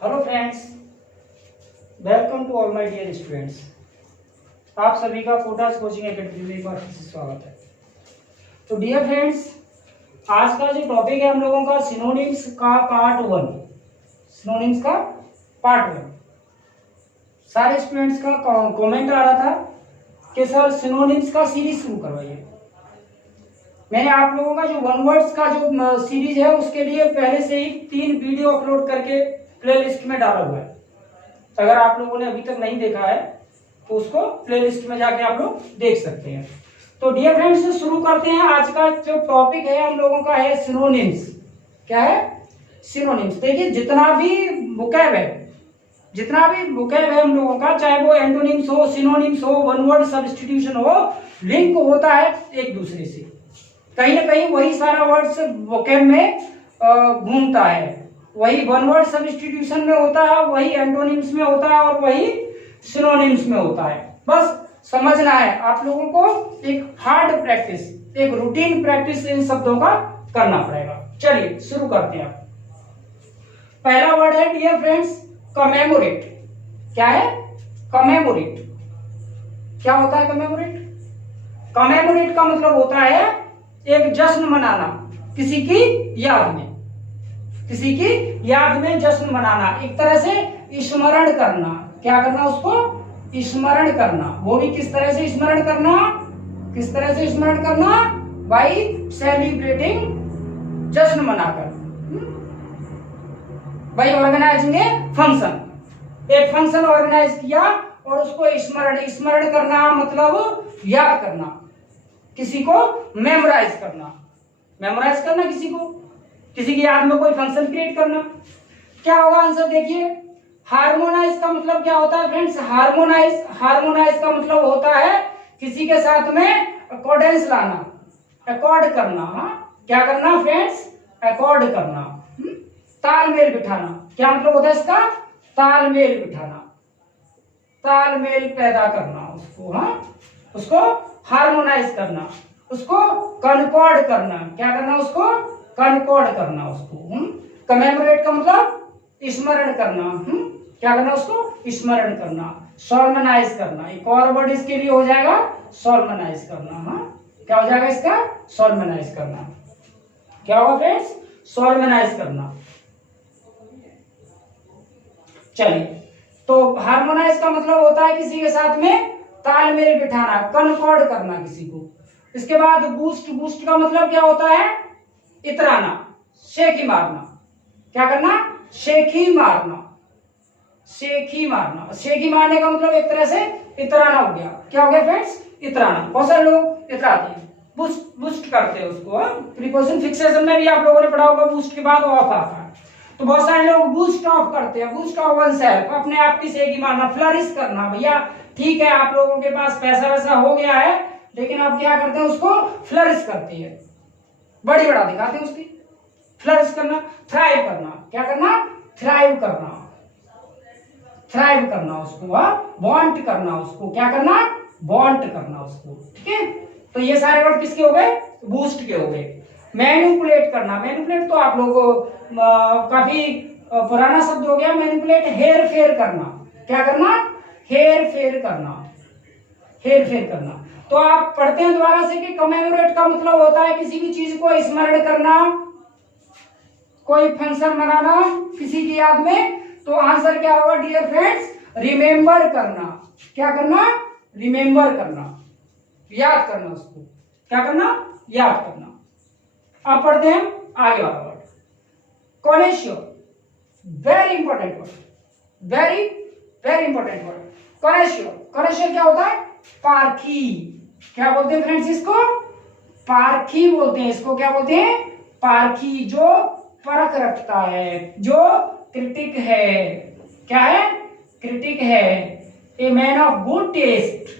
Hello friends, welcome to all my dear students. आप सभी का कोटास कोचिंग एकेडमी में एक बार फिर से स्वागत है। तो डियर फ्रेंड्स, आज का जो टॉपिक है हम लोगों का सिनोनिम्स का पार्ट 1। सिनोनिम्स का पार्ट 1। सारे स्टूडेंट्स का कमेंट आ रहा था कि सर सिनोनिम्स का सीरीज शुरू करवाइए। मैंने आप लोगों का जो वन वर्ड्स का जो सीरीज है उसके लिए पहले से ही 3 वीडियो अपलोड करके प्लेलिस्ट में डाला हुआ है। अगर आप लोगों ने अभी तक नहीं देखा है तो उसको प्लेलिस्ट में जाके आप लोग देख सकते हैं। तो डियर फ्रेंड्स, शुरू करते हैं। आज का जो टॉपिक है हम लोगों का है सिनोनिम्स। क्या है? सिनोनिम्स। देखिए, जितना भी वोकैब है हम लोगों का, चाहे वो एंटोनिम्स हो, सिनोनिम्स हो, वन वर्ड सब्स्टिट्यूशन हो, लिंक होता है एक दूसरे से। कहीं ना कहीं वही सारा वर्ड्स वोकैब में घूमता है। वही वन वर्ड सब्स्टिट्यूशन में होता है, वही एंटोनिम्स में होता है और वही सिनोनिम्स में होता है। बस समझना है आप लोगों को। एक हार्ड प्रैक्टिस, एक रूटीन प्रैक्टिस इन शब्दों का करना पड़ेगा। चलिए शुरू करते हैं। पहला वर्ड है डियर फ्रेंड्स कमेमोरेट। क्या है? कमेमोरेट। क्या होता है कमेमोरेट? कमेमोरेट का मतलब होता है एक जश्न मनाना किसी की याद में। किसी की याद में जश्न मनाना, एक तरह से स्मरण करना। क्या करना? उसको स्मरण करना। वो भी किस तरह से स्मरण करना? किस तरह से स्मरण करना? बाई सेलिब्रेटिंग, जश्न मनाकर, बाई ऑर्गेनाइजिंग ए फंक्शन। एक फंक्शन ऑर्गेनाइज किया और उसको स्मरण करना मतलब याद करना, किसी को मेमोराइज करना। मेमोराइज करना किसी को, किसी की याद में कोई फंक्शन क्रिएट करना। क्या होगा आंसर? देखिए, हार्मोनाइज का मतलब क्या होता है फ्रेंड्स? हार्मोनाइज का मतलब होता है किसी के साथ में अकॉर्डेंस लाना, अकॉर्ड करना। क्या करना फ्रेंड्स? अकॉर्ड करना, तालमेल बिठाना। क्या मतलब होता है इसका? तालमेल बिठाना, तालमेल पैदा करना उसको। उसको हार्मोनाइज करना, उसको कनकॉर्ड करना। क्या करना? उसको कनकॉर्ड करना उसको। कमेमोरेट का मतलब स्मरण करना। क्या करना? उसको स्मरण करना। सॉल्मनाइज करना, एक और वर्ड इसके लिए हो जाएगा सॉल्मनाइज करना। क्या हो जाएगा इसका? सॉल्मनाइज करना। क्या होगा फ्रेंड्स? सॉल्मनाइज करना। चलिए, तो हार्मोनाइज का मतलब होता है किसी के साथ में तालमेल बिठाना, कनकॉर्ड करना किसी को। इसके बाद बूस्ट। बूस्ट का मतलब क्या होता है? इतराना, शेखी मारना। क्या करना? शेखी मारना, शेखी मारना। शेखी मारने का मतलब एक तरह से इतराना हो गया। क्या हो गया फ्रेंड्स? इतराना। बहुत सारे लोग इतराते हैं, बूस्ट करते हैं उसको। प्रीपोजिशन फिक्सेशन में भी आप लोगों ने पढ़ा होगा, बूस्ट के बाद ऑफ आता है। तो बहुत सारे लोग बूस्ट ऑफ करते हैं, बूस्ट ऑफ वन सेल्फ, अपने आप की शेखी मारना, फ्लरिश करना। भैया ठीक है, आप लोगों के पास पैसा वैसा हो गया है, लेकिन आप क्या करते हैं? उसको फ्लरिश करते हैं, बड़ी बड़ा दिखाते हैं उसकी। फ्लरिश करना, थ्राइव करना। क्या करना? थ्राइव करना, थ्राइव करना उसको। वांट करना उसको। क्या करना? वांट करना उसको। ठीक है, तो ये सारे वर्ड किसके हो गए? बूस्ट के हो गए। मैनिपुलेट करना। मैनिपुलेट तो आप लोगों काफी पुराना शब्द हो गया। मैनिपुलेट हेर फेर करना। क्या करना? हेर फेर करना, हेर फेर करना। तो आप पढ़ते हैं दोबारा से कि कमेमोरेट का मतलब होता है किसी भी चीज को स्मरण करना, कोई फंक्शन मनाना किसी की याद में। तो आंसर क्या होगा डियर फ्रेंड्स? रिमेंबर करना। क्या करना? रिमेंबर करना, याद करना उसको। क्या करना? याद करना। अब पढ़ते हैं आगे वाला वर्ड, कॉनेशियो। Very important word, very very important word, कॉनेशियो। कॉनेशियो क्या होता है? पारखी। क्या बोलते हैं फ्रेंड्स इसको? पारखी बोलते हैं इसको। क्या बोलते हैं? पारखी, जो परख रखता है, जो क्रिटिक है। क्या है? क्रिटिक है। A man of good taste,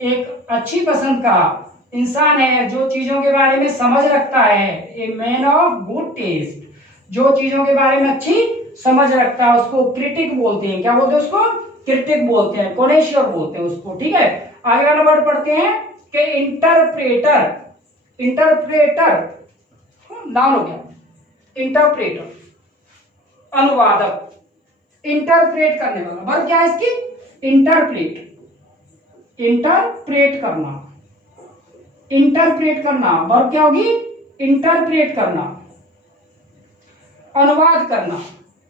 एक अच्छी पसंद का इंसान है जो चीजों के बारे में समझ रखता है। A man of good taste, जो चीजों के बारे में अच्छी समझ रखता है, उसको क्रिटिक बोलते हैं। क्या बोलते हैं उसको? क्रिटिक बोलते हैं, कोनेशियर बोलते हैं उसको। ठीक है, आगे वाला वर्ड पढ़ते हैं कि इंटरप्रेटर। इंटरप्रेटर नाउन हो गया, इंटरप्रेटर अनुवादक। इंटरप्रेट करने वाला। वर्ब क्या है इसकी? इंटरप्रेट, इंटरप्रेट करना, इंटरप्रेट करना। वर्ब क्या होगी? इंटरप्रेट करना, अनुवाद करना।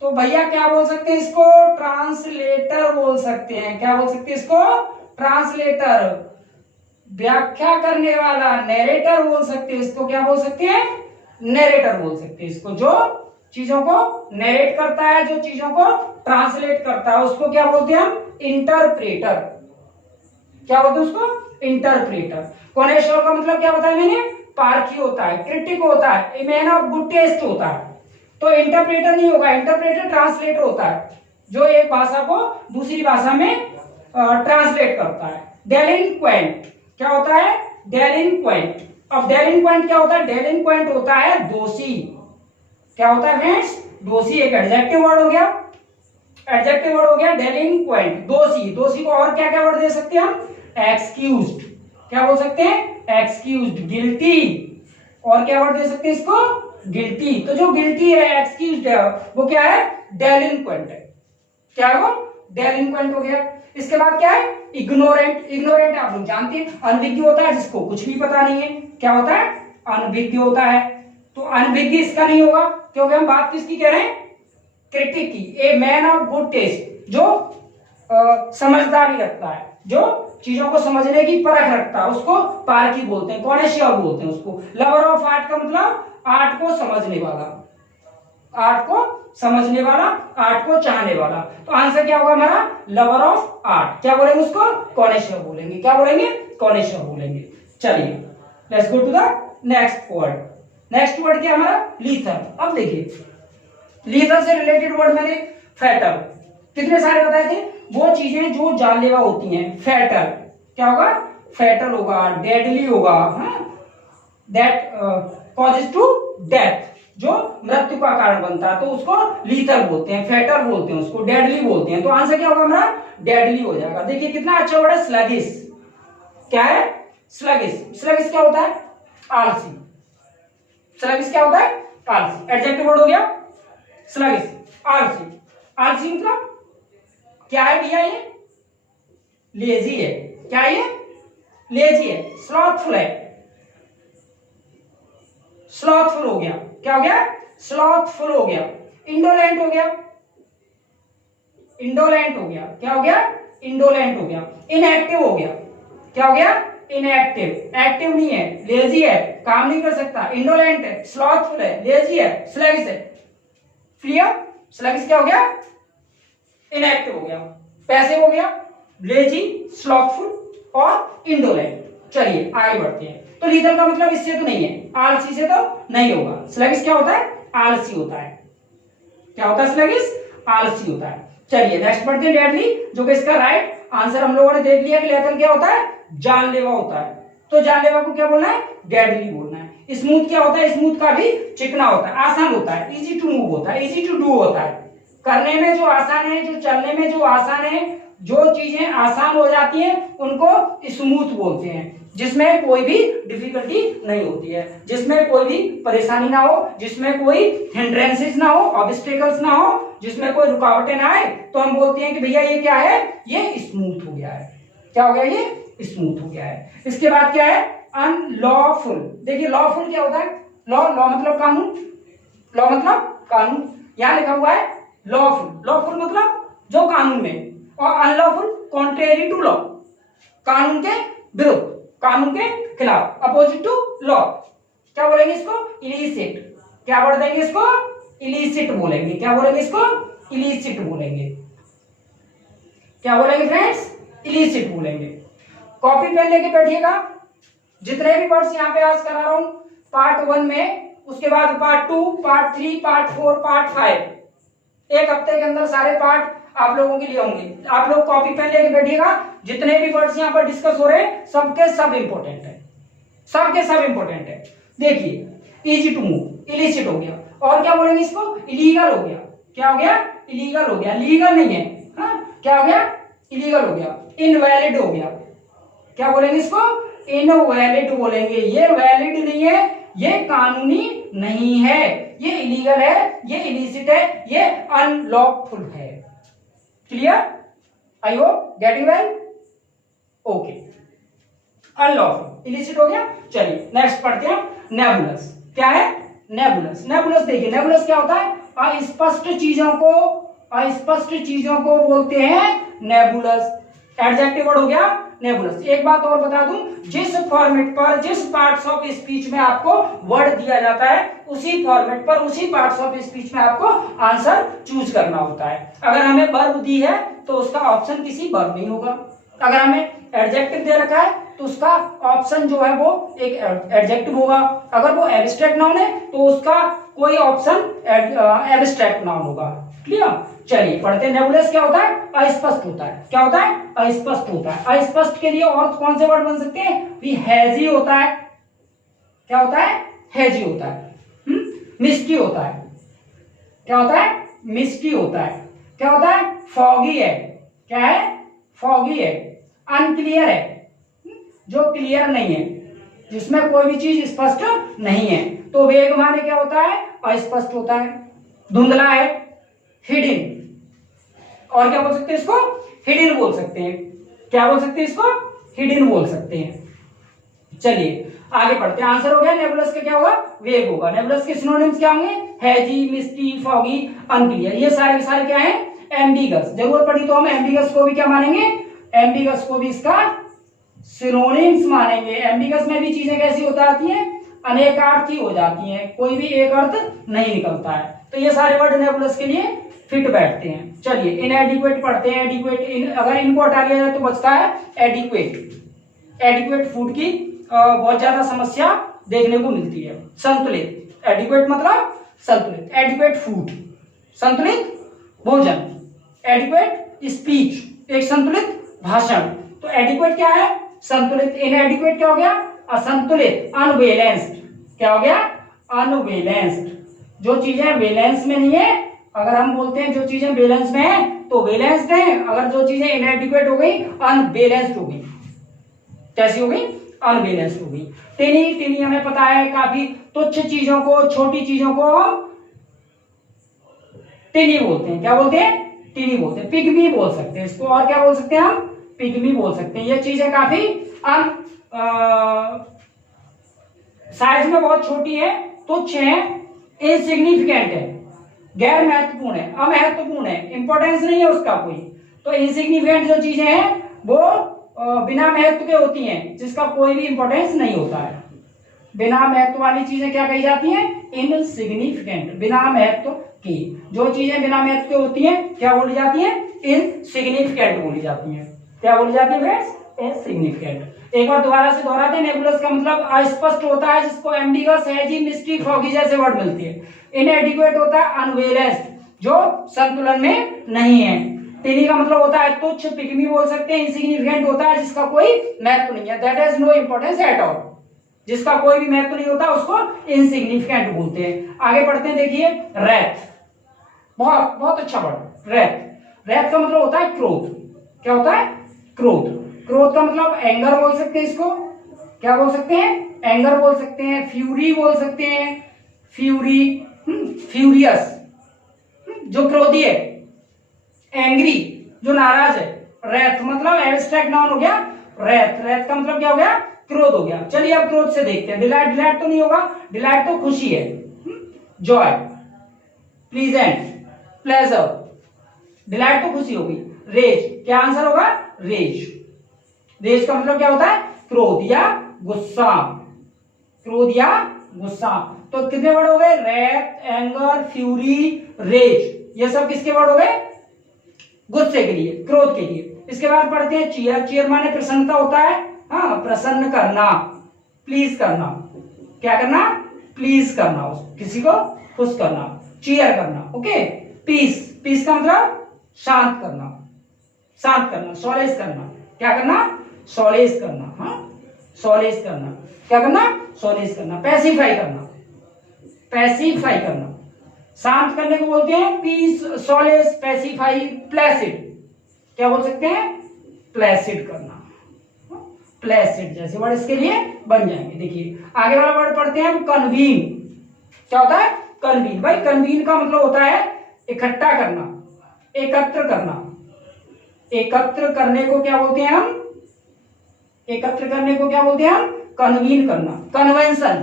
तो भैया क्या बोल सकते हैं इसको? ट्रांसलेटर बोल सकते हैं। क्या बोल सकते हैं इसको? ट्रांसलेटर। व्याख्या करने वाला नैरेटर बोल सकते हैं इसको। क्या बोल सकते हैं? नैरेटर बोल सकते हैं इसको। जो चीजों को नैरेट करता है, जो चीजों को ट्रांसलेट करता है, उसको क्या बोलते हैं हम? इंटरप्रेटर। क्या बोलते हैं उसको? इंटरप्रेटर। कॉनेश्योर का मतलब क्या बताया मैंने? पारखी होता है, क्रिटिक होता है, a man of good taste होता है। तो इंटरप्रेटर नहीं होगा, इंटरप्रेटर ट्रांसलेटर होता है, जो एक भाषा को दूसरी भाषा में ट्रांसलेट करता है। डेलिंक्वेंट क्या होता है? डेलिंक्वेंट। अब डेलिंक्वेंट क्या होता है? डेलिंक्वेंट होता है दोषी। क्या होता है फ्रेंड्स? दोषी। एक एडजेक्टिव वर्ड हो गया, एडजेक्टिव वर्ड हो गया डेलिंक्वेंट, दोषी। दोषी को और क्या क्या वर्ड दे सकते हैं हम? एक्सक्यूज्ड। क्या बोल सकते हैं? एक्सक्यूज्ड। गिल्टी, और क्या वर्ड दे सकते हैं इसको? गिल्टी। तो जो गिल्टी है, एक्सक्यूज्ड है, वो क्या है? डेलिंक्वेंट है। क्या है वो? डेलिंक्वेंट हो गया। इसके बाद क्या है? इग्नोरेंट। इग्नोरेंट आप लोग जानते हैं, अनभिज्ञ होता है, जिसको कुछ भी पता नहीं है। क्या होता है? अनभिज्ञ होता है। तो अनभिज्ञ इसका नहीं होगा, क्योंकि हम बात किसकी कह रहे हैं? क्रिटिक की। A man of good taste, जो समझदारी रखता है, जो चीजों को समझने की परख रखता है, उसको पारखी बोलते हैं, कॉनेश्योर बोलते हैं उसको। लवर ऑफ आर्ट का मतलब आर्ट को समझने वाला, आर्ट को समझने वाला, आर्ट को चाहने वाला। तो आंसर क्या होगा हमारा? Lover of art. क्या बोलेंगे उसको? कॉनेश्योर बोलेंगे। क्या बोलेंगे? कॉनेश्योर बोलेंगे। चलिए let's go to the next word. Next word क्या हमारा? लीथल। अब देखिए, लीथल से रिलेटेड वर्ड मैंने फैटल कितने सारे बताए थे? वो चीजें जो जानलेवा होती हैं। फैटल क्या होगा? फैटल होगा, डेडली होगा, दैट कॉजेस टू डेथ, जो मृत्यु का कारण बनता है, तो उसको लीथल बोलते हैं, फैटल बोलते हैं उसको, डेडली बोलते हैं। तो आंसर क्या होगा हमारा? डेडली हो जाएगा। देखिए कितना अच्छा वर्ड है, स्लगिश। क्या है? स्लगिश। स्लगिश क्या होता है? आलसी। स्लगिश क्या होता है? आलसी। एडजेक्टिव वर्ड हो गया स्लगिश, आलसी। आलसी मतलब क्या है भैया? ये लेजी है। क्या है ये? लेजी है। स्लॉथफुल है। स्लॉथफुल हो गया। क्या हो गया? स्लॉथफुल हो गया। इंडोलेंट हो गया, इंडोलेंट हो गया। क्या हो गया? इंडोलेंट हो गया। इनएक्टिव हो गया। क्या हो गया? इनएक्टिव। एक्टिव नहीं है, लेजी है, काम नहीं कर सकता। इंडोलेंट है, स्लॉथफुल है, लेजी है, स्लगिश है। क्लियर? स्लगिश क्या हो गया? इनएक्टिव हो गया। पैसिव हो गया, लेजी, स्लॉथफुल और इंडोलेंट। चलिए आगे बढ़ते हैं। तो लीथल का मतलब इससे तो नहीं है, आलसी से तो नहीं होगा। स्लगिश क्या होता है? आलसी होता है। क्या होता है? स्लगिश आलसी होता है। चलिए नेक्स्ट बढ़ते हैं, डेडली, जो कि इसका राइट आंसर हम लोगों ने देख लिया कि लीथल क्या होता है? जानलेवा होता है। तो जानलेवा को क्या बोलना है? डेडली बोलना है। स्मूथ क्या होता है? स्मूथ का भी चिकना होता है, आसान होता है, इजी टू मूव होता है, इजी टू डू होता है। करने में जो आसान है, जो चलने में जो आसान है, जो चीजें आसान हो जाती हैं, उनको स्मूथ बोलते हैं, जिसमें कोई भी डिफिकल्टी नहीं होती है, जिसमें कोई भी परेशानी ना हो, जिसमें कोई हिंड्रेंसेस ना हो, ऑब्स्टेकल्स ना हो, जिसमें कोई रुकावटें ना आए, तो हम बोलते हैं कि भैया ये क्या है? ये स्मूथ हो गया है। क्या हो गया? ये स्मूथ हो गया है। इसके बाद क्या है? अनलॉफुल। देखिए लॉफुल क्या होता है? लॉ, लॉ मतलब कानून, लॉ मतलब कानून। यहां लिखा हुआ है लॉफुल। लॉफुल मतलब जो कानून में, और अनलॉफुल कॉन्ट्रेरी टू लॉ, कानून के विरुद्ध, कानून के खिलाफ, अपोजिट टू लॉ। क्या बोलेंगे इसको? इलिसिट। क्या वर्ड देंगे इसको? इलिसिट बोलेंगे। क्या बोलेंगे इसको? इलिसिट बोलेंगे। क्या बोलेंगे फ्रेंड्स? इलिसिट बोलेंगे। कॉपी पेन लेके बैठिएगा, जितने भी वर्ड्स यहाँ पे आज करा रहा हूं पार्ट 1 में, उसके बाद पार्ट 2, पार्ट 3, पार्ट 4, पार्ट 5, एक हफ्ते के अंदर सारे पार्ट आप लोगों के लिए होंगे। आप लोग कॉपी पेन लेके बैठिएगा, जितने भी वर्ड्स यहाँ पर डिस्कस हो रहे हैं सबके सब इंपॉर्टेंट है, सबके सब इंपॉर्टेंट है। देखिए इजी टू मूव, इलिसिट हो गया, और क्या बोलेंगे इसको? इलीगल हो गया। क्या हो गया? इलीगल हो गया, लीगल नहीं है। क्या हो गया? इलीगल हो गया। इनवैलिड हो गया। क्या बोलेंगे इसको? इनवैलिड बोलेंगे। ये वैलिड नहीं है, ये कानूनी नहीं है, ये इलीगल है, ये इलिसिट है, ये अनलॉफुल है। Clear? I hope getting well? Okay, unlawful, illicit हो गया। चलिए नेक्स्ट पढ़ते हैं नेबुलस। क्या है? नेबुलस। नेबुलस देखिए, नेबुलस क्या होता है? अस्पष्ट चीजों को बोलते हैं नेबुलस। एडजेक्टिव वर्ड हो गया नेबुलस। एक बात और बता दूं, जिस फॉर्मेट पर, जिस पार्ट्स ऑफ स्पीच में आपको वर्ड दिया जाता है, उसी फॉर्मेट पर, उसी पार्ट्स ऑफ स्पीच में आपको आंसर चूज करना होता है। अगर हमें वर्ब दी है तो उसका ऑप्शन किसी वर्ब में होगा। अगर हमें एडजेक्टिव दे रखा है तो उसका ऑप्शन जो है वो एक एडजेक्टिव होगा। अगर वो एब्स्ट्रैक्ट नाउन है तो उसका कोई ऑप्शन एब्स्ट्रैक्ट नाउन होगा। क्लियर? चलिए पढ़ते हैं। नेबुलस क्या होता है? अस्पष्ट होता है। क्या होता है? अस्पष्ट होता है। अस्पष्ट के लिए और कौन से वर्ड बन सकते हैं? भी हैजी होता है। क्या होता है? हैजी होता है। मिस्टी होता है। क्या होता है? मिस्टी होता है। क्या होता है? फॉगी है। क्या है? फॉगी है। अनक्लियर है, जो क्लियर नहीं है, जिसमें कोई भी चीज स्पष्ट नहीं है। तो वेग माने क्या होता है? अस्पष्ट होता है। धुंधला है, हिडन। और क्या बोल सकते हैं इसको? हिडन बोल सकते हैं। क्या बोल सकते हैं इसको? हिडन बोल सकते हैं। चलिए आगे पढ़ते हैं। आंसर हो गया नेबुलस का क्या होगा? वेग होगा। नेबुलस के सिनोनिम्स क्या होंगे? हैजी, मिस्टी, फॉगी, अनक्लियर। ये सारे के सारे क्या है? एम्बिगस। जरूरत पड़ी तो हम एम्बिगस को भी क्या मानेंगे? एम्बिगस को भी इसका सिनोनिम्स मानेंगे। एम्बिगस में भी चीजें कैसी हो जाती हैं? अनेकार्थी हो जाती हैं, कोई भी एक अर्थ नहीं निकलता है। तो ये सारे वर्ड नेबुलस के लिए फिट बैठते हैं। चलिए इनएडिक्वेट पढ़ते हैं। एडिक्वेट, अगर इनको हटा लिया जाए तो बचता है एडिक्वेट। एडिक्वेट फूड की बहुत ज्यादा समस्या देखने को मिलती है। संतुलित, एडिक्वेट मतलब संतुलित। एडिक्वेट फूड, संतुलित भोजन। एडिक्वेट स्पीच, एक संतुलित भाषण। तो एडिक्वेट क्या है? संतुलित। इनएडिक्वेट क्या हो गया? असंतुलित, अनबैलेंस्ड। क्या हो गया? अनबैलेंस्ड। जो चीजें बैलेंस में नहीं है, अगर हम बोलते हैं जो चीजें बैलेंस में है तो बैलेंस्ड है। अगर जो चीजें इनएडिक्वेट हो गई, अनबैलेंस्ड हो गई। कैसी हो गई? अनबैलेंस्ड हो गई। टिनी, टिनी हमें पता है काफी तुच्छ चीजों को, छोटी चीजों को टिनी बोलते हैं। क्या बोलते हैं? टिनी बोलते हैं। पिग्मी बोल सकते हैं इसको। और क्या बोल सकते हैं हम? पिग्मी बोल सकते हैं। ये चीजें काफी साइज में बहुत छोटी है, तुच्छ है, इनसिग्निफिकेंट है, गैर महत्वपूर्ण है, अमहत्वपूर्ण है, इंपॉर्टेंस नहीं है उसका कोई। तो इनसिग्निफिकेंट जो चीजें हैं वो बिना महत्व के होती हैं, जिसका कोई भी इंपॉर्टेंस नहीं होता है। बिना महत्व वाली चीजें क्या कही जाती हैं? इनसिग्निफिकेंट, बिना महत्व की। जो चीजें बिना महत्व की होती हैं क्या बोली जाती हैं? इनसिग्निफिकेंट बोली जाती हैं। क्या बोली जाती है फ्रेंड्स? इनसिग्निफिकेंट। एक बार दोबारा से दोहराते हैं। नेबुलस का मतलब अस्पष्ट होता है, जिसको एम्बिगस, हैजी, मिस्टी, फॉगी जैसे वर्ड मिलते हैं। इनएडिक्वेट होता है अनबैलेंस्ड, जो संतुलन में नहीं है। टिनी का मतलब होता है तुच्छ, पिग्मी बोल सकते हैं। इनसिग्निफिकेंट होता है जिसका कोई महत्व नहीं है, that has no importance at all. जिसका कोई भी महत्व नहीं होता उसको इनसिग्निफिकेंट बोलते हैं। आगे पढ़ते हैं। देखिए रैथ, बहुत बहुत अच्छा वर्ड रैथ। रैथ का मतलब होता है क्रोध। क्या होता है? क्रोध। क्रोध का मतलब एंगर बोल सकते हैं इसको। क्या बोल सकते हैं? एंगर बोल सकते हैं, फ्यूरी बोल सकते हैं। फ्यूरी, फ्यूरियस जो क्रोधी है, एंग्री जो नाराज है। रैथ मतलब एब्स्ट्रैक्ट नाउन हो गया रैथ। रैथ का मतलब क्या हो गया? क्रोध हो गया। चलिए अब क्रोध से देखते हैं। डिलाइट, डिलाइट तो नहीं होगा, डिलाइट तो खुशी है। जॉय, प्लीजेंट, प्लेजर, डिलाइट तो खुशी होगी। रेज, क्या आंसर होगा? रेज। रेज का मतलब क्या होता है? क्रोध या गुस्सा। क्रोध या गुस्सा। तो कितने वर्ड हो गए? Wrath, anger, fury, rage. ये सब किसके वर्ड हो गए? गुस्से के लिए, क्रोध के लिए। इसके बाद पढ़ते हैं चीयर। चीयर माने प्रसन्नता होता है। हाँ, प्रसन्न करना, प्लीज करना। क्या करना? प्लीज करना, किसी को खुश करना, चीयर करना। ओके। पीस, पीस का मतलब शांत करना, शांत करना, सॉलेज करना। क्या करना? सॉलेज करना। हाँ, सॉलेज करना। क्या करना? सॉलेज करना। पैसिफाई करना, पैसिफाई करना, शांत करने को बोलते हैं पीस, सॉलेज, पैसिफाई, प्लेसिड। क्या बोल सकते हैं? प्लेसिड करना। प्लेसिड जैसे वर्ड इसके लिए बन जाएंगे। देखिए आगे वाला वर्ड पढ़ते हैं हम, कन्वीन। क्या होता है? कन्वीन। भाई कन्वीन का मतलब होता है इकट्ठा करना, एकत्र करना, एकत्र करने को क्या बोलते हैं हम? एकत्र करने को क्या बोलते हैं हम? कन्वीन करना, कन्वेंशन।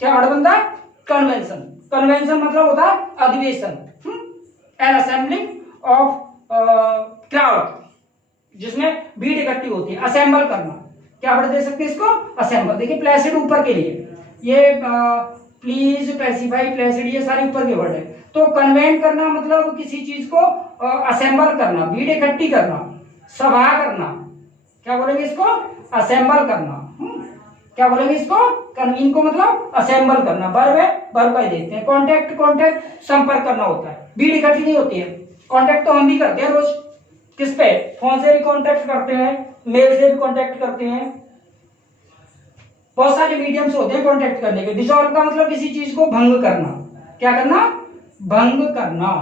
क्या वर्ड बनता है? कन्वेंशन। कन्वेंशन मतलब होता है अधिवेशन, एन असेंबलिंग ऑफ क्राउड, जिसमें भीड़ इकट्ठी होती है। असेंबल करना, क्या वर्ड दे सकते हैं इसको? असेंबल। देखिए प्लेसिड ऊपर के लिए, ये प्लीज, पैसिफाई, प्लेसिड, ये सारे ऊपर के वर्ड है। तो कन्वेंट करना मतलब किसी चीज को असेंबल करना, भीड़ इकट्ठी करना, सभा करना। क्या बोलेंगे इसको? असेंबल करना। क्या बोलेंगे इसको? कन्वीन को मतलब असेंबल करना। वर्ब है, वर्ब का ही देखते हैं। कॉन्टेक्ट, कॉन्टेक्ट संपर्क करना होता है, भीड़ इकट्ठी नहीं होती है। कॉन्टेक्ट तो हम भी करते हैं रोज, किस पे? फोन से भी कॉन्टेक्ट करते हैं, मेल से भी कॉन्टेक्ट करते हैं, बहुत सारे मीडियम्स होते हैं कॉन्टेक्ट करने के। डिसॉल्व का मतलब किसी चीज को भंग करना। क्या करना? भंग करना,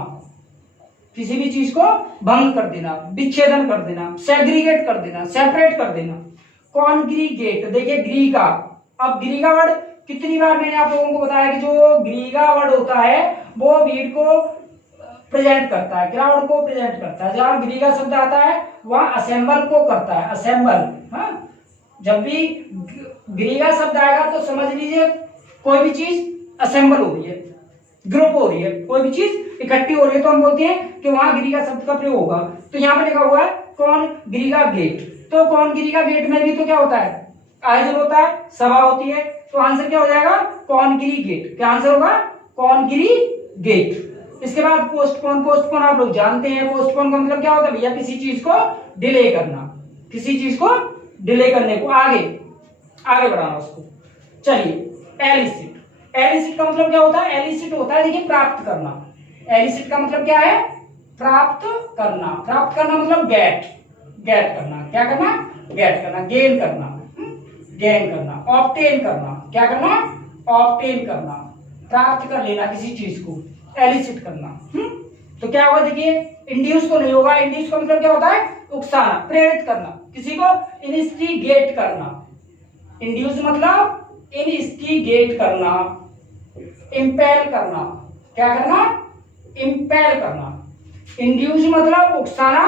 किसी भी चीज को भंग कर देना, विच्छेदन कर देना, सेग्रीगेट कर देना, सेपरेट कर देना। कॉन्ग्रीगेट, देखिए ग्री का, अब ग्री का वर्ड कितनी बार मैंने आप लोगों को बताया कि जो ग्री का वर्ड होता है वो भीड़ को प्रेजेंट करता है, क्राउड को प्रेजेंट करता है। जहां ग्री का शब्द आता है वहां असेंबल को करता है, असेंबल। हाँ, जब भी ग्री का शब्द आएगा तो समझ लीजिए कोई भी चीज असेंबल हो रही है, ग्रुप हो रही है, कोई भी चीज इकट्ठी हो रही है, तो हम बोलते हैं कि वहां ग्री का शब्द का प्रयोग होगा। तो यहाँ पे लिखा हुआ है कौन ग्री का गेट, तो कौन ग्री का गेट में भी तो क्या होता है? आयोजन होता है, सभा होती है। तो आंसर क्या हो जाएगा? कौनगिरी गेट। क्या आंसर होगा? कौनगिरी गेट। इसके बाद पोस्टपोन, पोस्टपोन आप लोग जानते हैं। पोस्टपोन का मतलब क्या होता है भैया? किसी चीज को डिले करना, किसी चीज को डिले करने को आगे बढ़ाना उसको। चलिए एलिसिट, एलिसिट का मतलब क्या होता है? एलिसिट होता है देखिए प्राप्त करना। एलिसिट का मतलब क्या है? प्राप्त करना। प्राप्त करना मतलब गेट, गेट करना। क्या करना? गेट करना, गेन करना, गेन करना। ऑब्टेन करना, क्या करना? ऑब्टेन करना, प्राप्त कर लेना किसी चीज को, एलिसिट करना। तो क्या होगा देखिए, इंड्यूस तो नहीं होगा। इंड्यूस का मतलब क्या होता है? उकसाना, प्रेरित करना, किसी को इंस्टिगेट करना। इंड्यूस मतलब इंस्टिगेट करना, इंपेल करना। क्या करना? इंपेल करना। इंड्यूस मतलब उकसाना,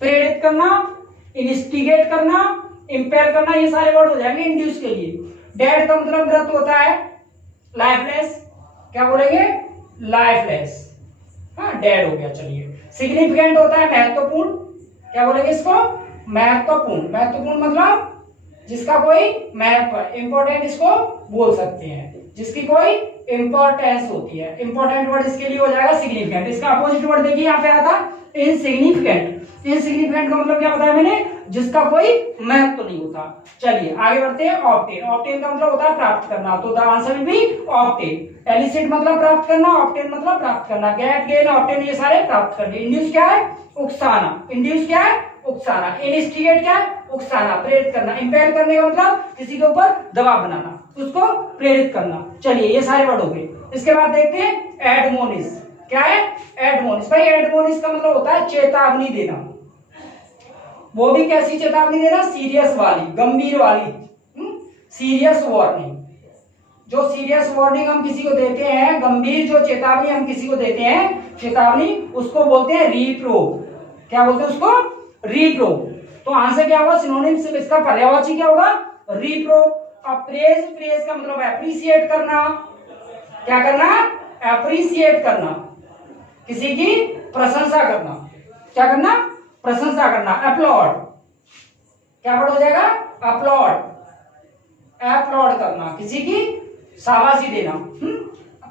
प्रेरित करना, इंस्टिगेट करना, इंपेल करना, ये सारे वर्ड हो जाएंगे इंड्यूस के लिए। डेड का मतलब मृत होता है, लाइफलेस। क्या बोलेंगे? लाइफलेस। हाँ, डेड हो गया। चलिए सिग्निफिकेंट होता है महत्वपूर्ण। क्या बोलेंगे इसको? महत्वपूर्ण। महत्वपूर्ण मतलब जिसका कोई महत्व है, इंपॉर्टेंट इसको बोल सकते हैं, जिसकी कोई इंपॉर्टेंस होती है। इंपॉर्टेंट वर्ड इसके लिए हो जाएगा सिग्निफिकेंट। इसका अपोजिट वर्ड देखिए यहाँ पे आता है इनसिग्निफिकेंट। इनसिग्निफिकेंट का मतलब क्या बताया मैंने? जिसका कोई महत्व नहीं होता। चलिए आगे बढ़ते हैं। ऑब्टेन, ऑब्टेन का मतलब होता है प्राप्त करना, तो the answer will be obtain. Elicit मतलब प्राप्त करना, ऑब्टेन मतलब प्राप्त करना। गेट, गेन, ऑब्टेन ये सारे प्राप्त करने। इंड्यूस क्या है? उकसाना। इंड्यूस क्या है? उकसाना। इनस्टिगेट क्या है? उकसाना, प्रेरित करना। इंपेयर करने का मतलब किसी के ऊपर दबाव बनाना, उसको प्रेरित करना। चलिए ये सारे वर्ड हो गए। इसके बाद देखते हैं एडमोनिश। क्या है? एडमोनिश। भाई एडमोनिश का मतलब होता है चेतावनी देना। वो भी कैसी चेतावनी देना? सीरियस वाली, गंभीर वाली, सीरियस वार्निंग। जो सीरियस वार्निंग हम किसी को देते हैं, गंभीर जो चेतावनी हम किसी को देते हैं, चेतावनी, उसको बोलते हैं रीप्रोव। क्या बोलते हैं उसको? रीप्रोव। तो आंसर क्या होगा? सिनोनिम्स, इसका पर्यायवाची क्या होगा? रीप्रोव। अब प्रेज, प्रेज का मतलब एप्रिशिएट करना। क्या करना? एप्रिशिएट करना, किसी की प्रशंसा करना। क्या करना? प्रशंसा करना। अपलॉड, क्या वर्ड हो जाएगा? अपलॉड, अपलॉड करना, किसी की शाबाशी देना।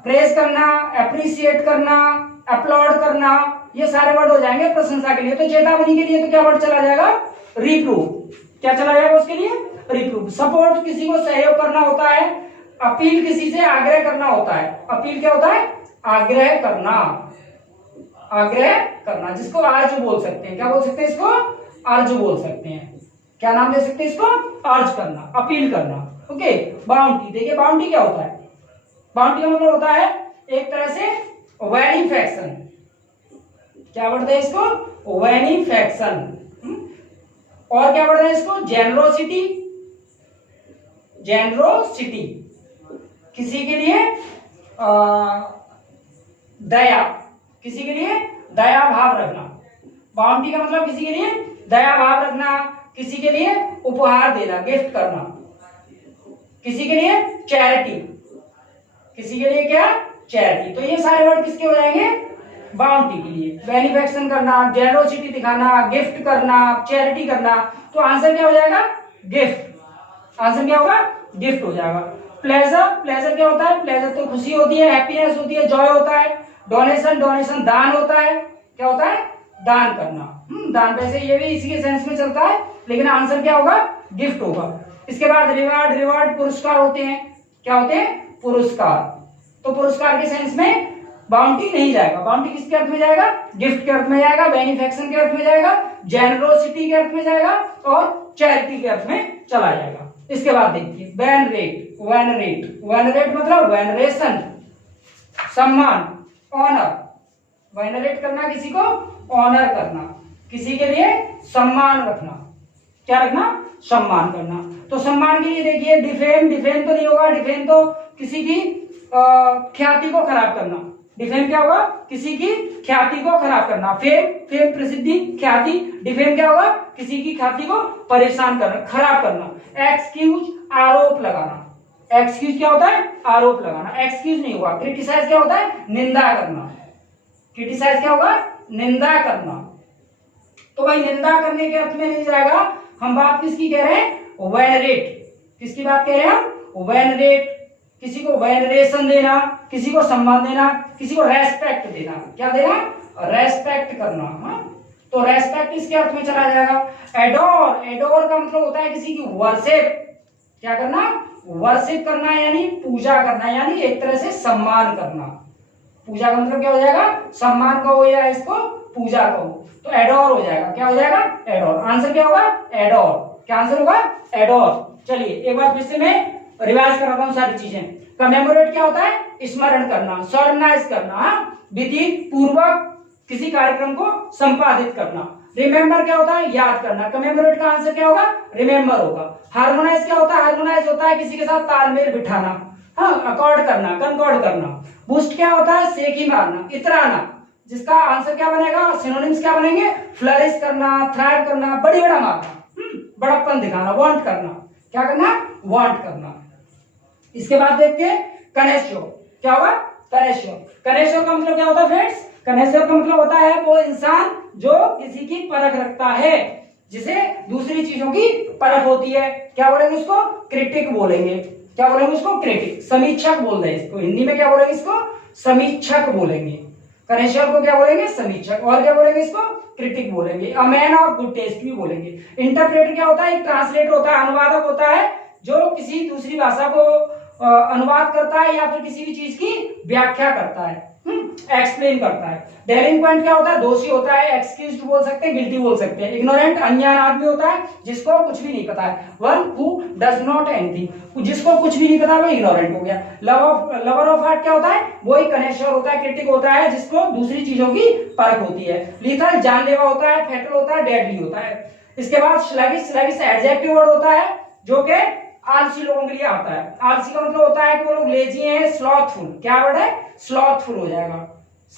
प्रेज करना, एप्रिशिएट करना, अपलॉड करना, ये सारे वर्ड हो जाएंगे प्रशंसा के लिए। तो चेतावनी के लिए तो क्या वर्ड चला जाएगा? रिप्रूव। क्या चला जाएगा उसके लिए? रिप्रूव। सपोर्ट, किसी को सहयोग करना होता है। अपील, किसी से आग्रह करना होता है। अपील क्या होता है? आग्रह करना, आग्रह करना, जिसको अर्ज बोल सकते हैं। क्या बोल सकते हैं इसको? अर्ज बोल सकते हैं। क्या नाम दे सकते हैं इसको? अर्ज करना, अपील करना। ओके। बाउंटी, देखिए बाउंटी क्या होता है? बाउंटी का मतलब होता है एक तरह से वेनिफेक्शन। क्या वर्ड है इसको? वेनिफेक्शन। और क्या वर्ड है इसको? जेनरोसिटी, जेनरोसिटी, किसी के लिए दया, किसी के लिए दया भाव रखना। बाउंटी का मतलब किसी के लिए दया भाव रखना, किसी के लिए उपहार देना, गिफ्ट करना, किसी के लिए चैरिटी, किसी के लिए क्या, चैरिटी। तो ये सारे वर्ड किसके हो जाएंगे, बाउंटी के लिए। बेनिफेक्शन करना, जेनरोसिटी दिखाना, गिफ्ट करना, चैरिटी करना। तो आंसर क्या हो जाएगा, गिफ्ट। आंसर क्या होगा, गिफ्ट हो जाएगा। प्लेजर, प्लेजर क्या होता है, प्लेजर तो खुशी होती है, हैप्पीनेस होती है, जॉय होता है। डोनेशन, डोनेशन दान होता है, क्या होता है, दान करना। दान वैसे ये भी इसी के सेंस में चलता है, लेकिन आंसर क्या होगा, गिफ्ट होगा। इसके बाद रिवार्ड, रिवार्ड पुरस्कार होते हैं, क्या होते हैं, पुरस्कार। तो पुरस्कार के सेंस में बाउंटी नहीं जाएगा। बाउंटी किसके अर्थ में जाएगा, गिफ्ट के अर्थ में जाएगा, बेनिफेक्शन के अर्थ में जाएगा, जेनरोसिटी के अर्थ में जाएगा और चैरिटी के अर्थ में चला जाएगा। इसके बाद देखिए वेनरेट, वेनरेट, वेनरेट मतलब वेनरेशन, सम्मान, ऑनर। वेनरेट करना, किसी को ऑनर करना, किसी के लिए सम्मान रखना, क्या रखना, सम्मान करना। तो सम्मान के लिए देखिए डिफेम, डिफेम तो नहीं होगा, डिफेम तो किसी की ख्याति को खराब करना। डिफेम क्या होगा, किसी की ख्याति को खराब करना। फेम, फेम प्रसिद्धि, ख्याति। डिफेम क्या होगा, किसी की ख्याति को परेशान करना, खराब करना। एक्सक्यूज, आरोप लगाना। एक्सक्यूज क्या होता है, आरोप लगाना। एक्सक्यूज नहीं होगा। क्रिटिसाइज क्या होता है, निंदा करना। क्रिटिसाइज क्या होगा, निंदा करना। तो भाई निंदा करने के अर्थ में नहीं जाएगा। हम बात किसकी कह रहे हैं, वेनरेट। किसकी बात कह रहे हैं हम, वेनरेट। किसी को वेनरेशन देना, किसी को सम्मान देना, किसी को रेस्पेक्ट देना। क्या देना, रेस्पेक्ट करना। हाँ, तो रेस्पेक्ट इसके अर्थ में चला जाएगा। एडोर, एडोर का मतलब होता है किसी की वर्शिप। क्या करना, वर्शिप करना, यानी पूजा करना, यानी एक तरह से सम्मान करना। पूजा का मतलब क्या हो जाएगा, सम्मान कहो या इसको पूजा कहो। तो एडोर हो जाएगा। क्या हो जाएगा, एडोर। आंसर क्या होगा, एडोर। क्या आंसर होगा, एडोर। चलिए एक बार फिर से मैं रिवाइज कराता हूँ सारी चीजें। कमेमोरेट क्या होता है, स्मरण करना, सॉलमनाइज करना, विधि पूर्वक किसी कार्यक्रम को संपादित करना। रिमेम्बर क्या होता है, याद करना। कमेमोरेट का आंसर क्या होगा, रिमेम्बर होगा। हार्मोनाइज क्या होता है, हार्मोनाइज होता है किसी के साथ तालमेल बिठाना, हाँ, अकॉर्ड करना, कंकॉर्ड करना। बूस्ट क्या होता है, सेकी मारना, इतराना। जिसका आंसर क्या बनेगा, सिनोनिम्स क्या बनेंगे, फ्लरिश करना, थ्राइव करना, बड़ी बड़ा मारना, बड़प्पन दिखाना, वांट करना। क्या करना, वांट करना। इसके बाद देखते हैं कनेश्योर। क्या होगा, कनेश्योर। कनेश्योर का मतलब क्या होता है फ्रेंड्स, कनेश्योर का मतलब होता है वो इंसान जो किसी की परख रखता है, जिसे दूसरी चीजों की परख होती है। क्या बोलेंगे उसको, क्रिटिक बोलेंगे। क्या बोलेंगे उसको, क्रिटिक। समीक्षक बोल रहे हैं इसको, हिंदी में क्या बोलेंगे इसको, समीक्षक बोलेंगे। कनेश्योर को क्या बोलेंगे, समीक्षक। और क्या बोलेंगे इसको, क्रिटिक बोलेंगे। A man of good taste भी बोलेंगे। इंटरप्रेटर क्या होता है, एक ट्रांसलेटर होता है, अनुवादक होता है, जो किसी दूसरी भाषा को अनुवाद करता है या फिर किसी भी चीज की व्याख्या करता है, एक्सप्लेन करता है। डेलिंक्वेंट क्या होता है, दोषी होता है, एक्सक्यूज्ड बोल सकते हैं, गिल्टी बोल सकते हैं। इग्नोरेंट अनजान आदमी होता है, जिसको कुछ भी नहीं पता है। One who does not anything, जिसको कुछ भी नहीं पता वो इग्नोरेंट हो गया। लवर ऑफ आर्ट क्या होता है, वो एक कनेश्योर होता है, क्रिटिक होता है, जिसको दूसरी चीजों की परख होती है। लीथल जानलेवा होता है, फेटल होता है, डेडली होता है। इसके बाद स्लैविश, स्लैविश एडजेक्टिव वर्ड होता है जो कि आलसी लोगों के लिए आता है। आलसी का मतलब होता है कि वो लोग लेजी हैं, स्लॉथफुल। क्या वर्ड है, स्लॉथफुल हो जाएगा।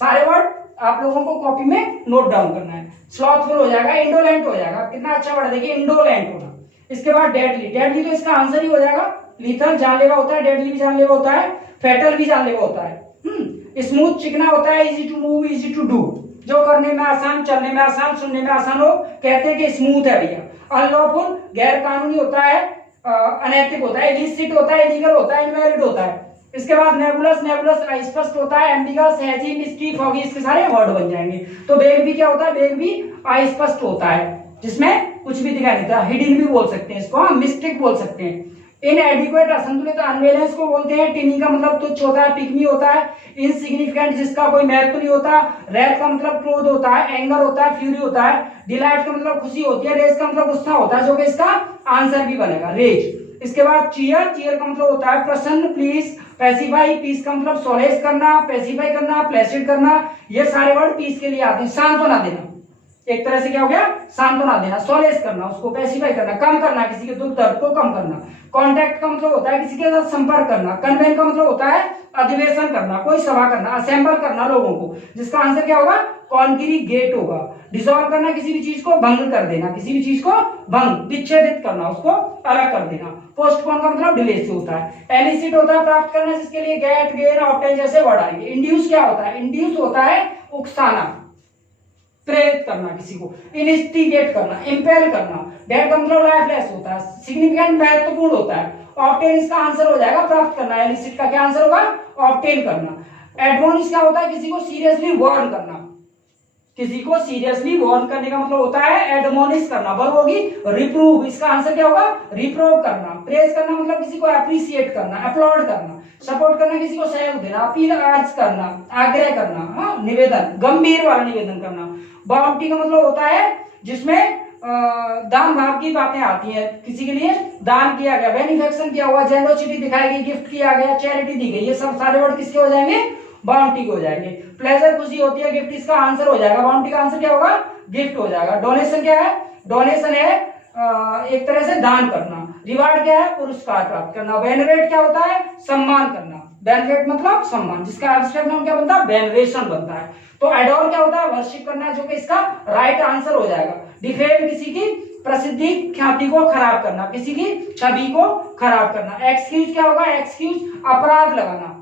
सारे वर्ड आप लोगों को कॉपी में नोट डाउन करना है। स्लॉथफुल हो जाएगा, इंडोलेंट हो जाएगा। कितना अच्छा वर्ड देखिए, इंडोलेंट होना। इसके बाद डेडली, डेडली तो इसका आंसर ही हो जाएगा। लीथल जानलेवा होता है, डेडली भी जानलेवा होता है, फेटल भी जानलेवा होता है। स्मूथ चिकना होता है, easy to move, easy to do, जो करने में आसान, चलने में आसान, सुनने में आसान हो, कहते हैं कि स्मूथ है भैया। अनलॉफुल गैर कानूनी होता है, अनैतिक होता है। इलिसिट होता है, इलीगल होता है, इनवैलिड होता है। इसके बाद नेबुलस, नेबुलस अस्पष्ट होता है, एम्बिगस, हैजी, मिस्ट्री, फॉगी, इसके सारे वर्ड बन जाएंगे। तो वेग भी क्या होता है, वेग भी अस्पष्ट होता है, जिसमें कुछ भी दिखाई नहीं देता। हिडन भी बोल सकते हैं इसको, मिस्टेक बोल सकते हैं। इनएडिक्वेट असंतुलित, अनबैलेंस को बोलते हैं। टिनी का मतलब तुच्छ होता है, पिग्मी होता है। इनसिग्निफिकेंट, जिसका कोई महत्व नहीं होता। रेथ का मतलब क्रोध होता है, एंगर होता है, फ्यूरी होता है। डिलाइट का मतलब खुशी होती है। रेज का मतलब गुस्सा होता है, जो कि इसका आंसर भी बनेगा, रेज। इसके बाद चीयर, चीयर का मतलब होता है प्रसन्न, प्लीज। पैसिफाई, पीस का मतलब सोलेज करना, पैसिफाई करना, प्लेसिड करना। ये सारे वर्ड पीस के लिए आते हैं, सांत्वना देना। एक तरह से क्या हो गया, सांत्वना देना, सोलेस करना, उसको पैसिफाई करना, कम करना, किसी के दुख दर्द को कम करना। कॉन्टैक्ट का मतलब होता है किसी के साथ संपर्क करना। कन्वेन का मतलब होता है अधिवेशन करना, कोई सभा करना, असेंबल करना लोगों को, जिसका आंसर क्या होगा, कॉन्ग्रीगेट होगा। डिसॉल्व करना, किसी भी चीज को भंग कर देना, किसी भी चीज को भंग, विच्छेदित करना, उसको अलग कर देना। पोस्टपोन का मतलब डिले से होता है। एलिसिट होता है प्राप्त करना, जिसके लिए गेट, गेन, ऑब्टेन जैसे वर्ड आएंगे। इंड्यूस क्या होता है, इंड्यूस होता है उकसाना, प्रेरित करना किसी को। इनस्टिगेट करना, इंपेल करना। डेट का मतलब लाइफलेस होता है, सिग्निफिकेंट महत्वपूर्ण होता है। ऑब्टेन इसका आंसर हो जाएगा प्राप्त करना। एलिसिट का क्या आंसर होगा, ऑब्टेन करना। एडमोनिश क्या होता है, किसी को सीरियसली वार्न करना, किसी को सीरियसली वार्न करने का मतलब होता है एडमोनिश करना। वर्ब होगी रिप्रूव, इसका आंसर क्या होगा, रिप्रूव करना। प्रेज करना मतलब किसी को अप्रिशिएट करना, अपलॉड करना। सपोर्ट करना, किसी को सहयोग देना। अपील, अर्ज करना, आग्रह करना, हाँ, निवेदन, गंभीर वाला निवेदन करना। बाउंटी का मतलब होता है जिसमें दान भाव की बातें आती हैं, किसी के लिए दान किया गया, बेनिफिक्शन किया हुआ, जेनरोसिटी दिखाई गई, गिफ्ट किया गया, चैरिटी दी गई, ये सब सारे वर्ड किसके हो जाएंगे, बाउंटी के हो जाएंगे। प्लेजर, खुशी होती है, गिफ्ट इसका आंसर हो जाएगा। बाउंटी का आंसर क्या होगा, गिफ्ट हो जाएगा। डोनेशन क्या है, डोनेशन है एक तरह से दान करना। रिवार्ड क्या है, पुरस्कार प्राप्त करना। बेनिफिट क्या होता है, सम्मान करना। बेनिफिट मतलब सम्मान, जिसका एब्स्ट्रैक्ट नाम क्या बनता है, बेनरेशन बनता है। तो एडोर क्या होता है, वर्शिप करना है, जो कि इसका राइट आंसर हो जाएगा। डिफेम, किसी की प्रसिद्धि, ख्याति को खराब करना, किसी की छवि को खराब करना। एक्सक्यूज क्या होगा, एक्सक्यूज अपराध लगाना,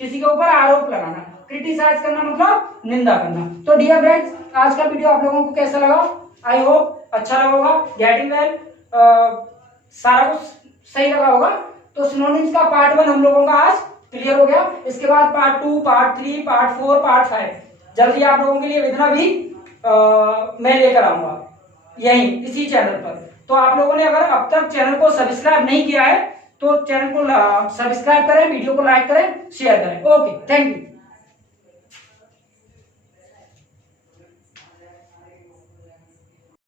किसी के ऊपर आरोप लगाना। क्रिटिसाइज करना मतलब निंदा करना। तो डियर फ्रेंड्स, आज का वीडियो आप लोगों को कैसा लगा, आई होप अच्छा लगा होगा। गेटिंग वेल, सारा कुछ सही लगा होगा। तो सिनोनिम्स का पार्ट 1 हम लोगों का आज क्लियर हो गया। इसके बाद पार्ट 2, पार्ट 3, पार्ट 4, पार्ट 5 जल्दी आप लोगों के लिए विधना भी मैं लेकर आऊंगा यही इसी चैनल पर। तो आप लोगों ने अगर अब तक चैनल को सब्सक्राइब नहीं किया है तो चैनल को सब्सक्राइब करें, वीडियो को लाइक करें, शेयर करें। Okay, thank you.